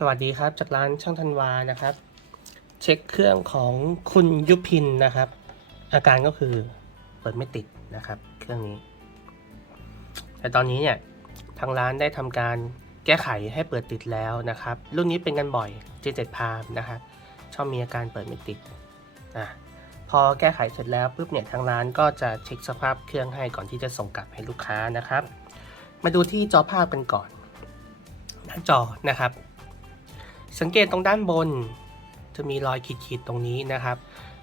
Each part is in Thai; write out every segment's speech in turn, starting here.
สวัสดีครับ จากร้านช่างธันวานะครับ เช็คเครื่องของคุณยุพินนะครับ อาการก็คือเปิดไม่ติดนะครับ เครื่องนี้ แต่ตอนนี้เนี่ยทางร้านได้ทำการแก้ไขให้เปิดติดแล้วนะครับ รุ่นนี้เป็นกันบ่อย J7 Prime นะครับชอบมีอาการเปิดไม่ติดอะพอแก้ไขเสร็จแล้วปุ๊บเนี่ยทางร้านก็จะเช็คสภาพเครื่องให้ก่อนที่จะส่งกลับให้ลูกค้านะครับ มาดูที่จอภาพกันก่อน หน้าจอนะครับ สังเกตตรงด้านบน จะมีรอยขีดๆตรงนี้นะครับ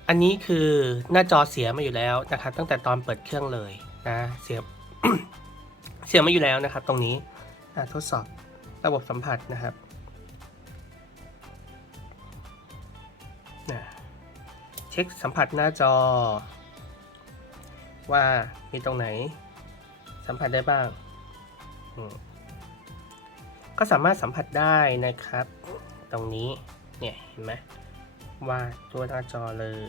อันนี้คือหน้าจอเสียมาอยู่แล้วนะครับ ตั้งแต่ตอนเปิดเครื่องเลยนะเสียเสียมาอยู่แล้วนะครับ ตรงนี้อะทดสอบระบบสัมผัสนะครับนะเช็คสัมผัสหน้าจอ ว่ามีตรงไหน สัมผัสได้บ้าง ก็สามารถสัมผัสได้นะครับ ตรงนี้เนี่ยเห็นไหมว่าตัวหน้าจอเลย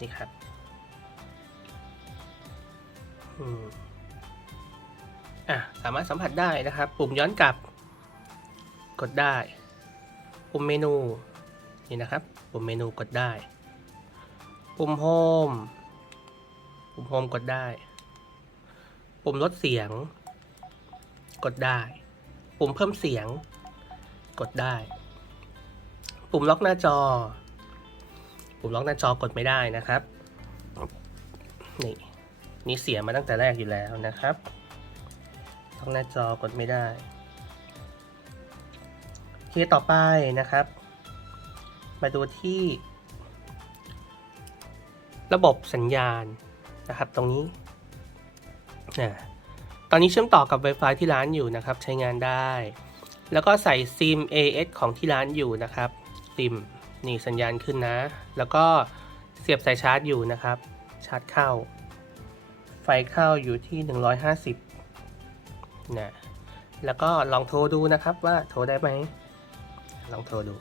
นี่ครับอืมอะสามารถสัมผัสได้นะครับ ปุ่มย้อนกลับ กดได้ ปุ่มเมนูนี่นะครับ ปุ่มเมนูกดได้ ปุ่มโฮมปุ่มโฮมกดได้ ปุ่มลดเสียง กดได้ ปุ่มเพิ่มเสียง กดได้ ปุ่มล็อกหน้าจอ ปุ่มล็อกหน้าจอกดไม่ได้นะครับ นี่นี่เสียมาตั้งแต่แรกอยู่แล้วนะครับล็อกหน้าจอกดไม่ได้โอเคต่อไปนะครับ มาดูที่ ระบบสัญญาณนะครับตรงนี้นะตอนนี้เชื่อมต่อกับ Wi-Fi ที่ร้านอยู่นะครับ ใช้งานได้ แล้วก็ใส่ซิม AS ของที่ร้านอยู่นะครับ ซิมนี่สัญญาณขึ้นนะ แล้วก็เสียบสายชาร์จอยู่นะครับ ชาร์จเข้า ไฟเข้าอยู่ที่ 150นะแล้วก็ลองโทรดูนะครับว่าโทรได้ไหม ลองโทรดู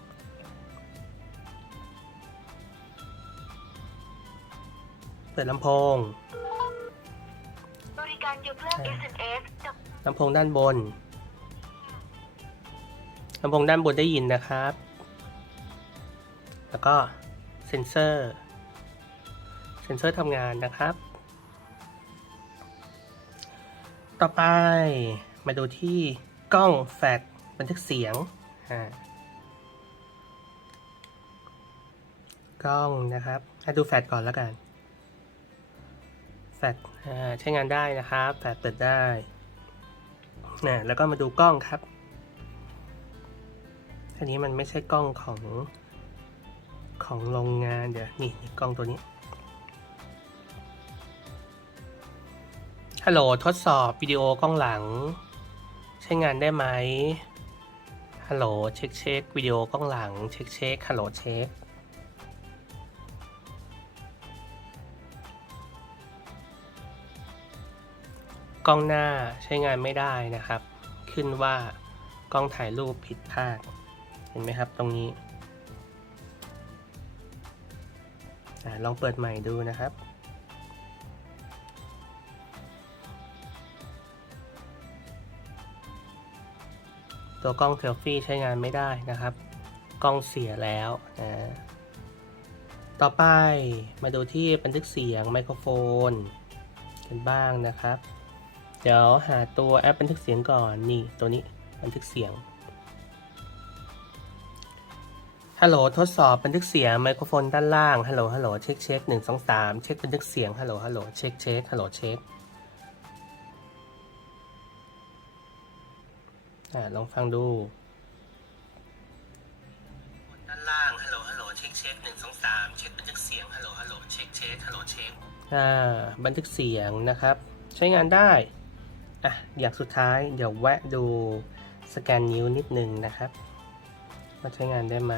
เปิดลำโพงบริการยกเลิก SMS จากลำโพงด้านบนลำโพงด้านบนได้ยินนะครับ แล้วก็เซนเซอร์ เซนเซอร์ทำงานนะครับ ต่อไปมาดูที่กล้องแฟลชบันทึกเสียง กล้องนะครับให้ดูแฟลชก่อนแล้วกัน แฟลชใช้งานได้นะครับ แฟลชเปิดได้นะแล้วก็มาดูกล้องครับอันนี้มันไม่ใช่กล้องของ ของโรงงานเดี๋ยวนี่นี่กล้องตัวนี้ฮัลโหลทดสอบวิดีโอกล้องหลัง ใช้งานได้ไหมฮัลโหลเช็คเช็ควิดีโอกล้องหลังเช็คเช็คฮัลโหลเช็คกล้องหน้าใช้งานไม่ได้นะครับ ขึ้นว่ากล้องถ่ายรูปผิดพลาด เห็นไหมครับตรงนี้ ลองเปิดใหม่ดูนะครับ ตัวกล้องเซลฟี่ใช้งานไม่ได้นะครับ กล้องเสียแล้วนะต่อไปมาดูที่บันทึกเสียงไมโครโฟนกันบ้างนะครับ เดี๋ยวหาตัวแอปบันทึกเสียงก่อนนี่ตัวนี้บันทึกเสียง ฮัลโหลทดสอบบันทึกเสียงไมโครโฟนด้านล่างฮัลโหลฮัลโหลเช็คเช็คหนึ่งสองสามเช็คบันทึกเสียงฮัลโหลฮัลโหลเช็คเช็คฮัลโหลเช็คอ่าลองฟังดูด้านล่างฮัลโหลฮัลโหลเช็คเช็คหนึ่งสองสามเช็คบันทึกเสียงฮัลโหลฮัลโหลเช็คเช็คฮัลโหลเช็คอ่าบันทึกเสียงนะครับ ใช้งานได้อะอย่างสุดท้ายเดี๋ยวแวะดูสแกนนิ้วนิดนึงนะครับ ว่าใช้งานได้ไหม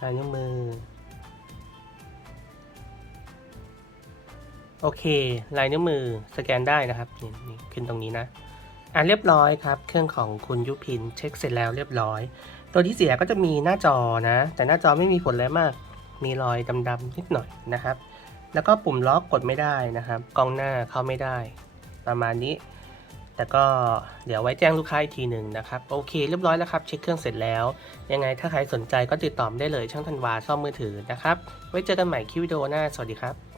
ลายนิ้วมือ โอเค ลายนิ้วมือสแกนได้นะครับนี่นี่ขึ้นตรงนี้นะอะเรียบร้อยครับ เครื่องของคุณยุพินเช็คเสร็จแล้วเรียบร้อย ตัวที่เสียก็จะมีหน้าจอนะ แต่หน้าจอไม่มีผลอะไรมาก มีรอยดำๆนิดหน่อยนะครับ แล้วก็ปุ่มล็อกกดไม่ได้นะครับ กล้องหน้าเข้าไม่ได้ ประมาณนี้ แต่ก็เดี๋ยวไว้แจ้งลูกค้าอีกทีหนึ่งนะครับ โอเคเรียบร้อยแล้วครับ เช็คเครื่องเสร็จแล้ว ยังไงถ้าใครสนใจก็ติดต่อมได้เลยช่างธันวาซ่อมมือถือนะครับ ไว้เจอกันใหม่คลิปวิดีโอหน้า สวัสดีครับ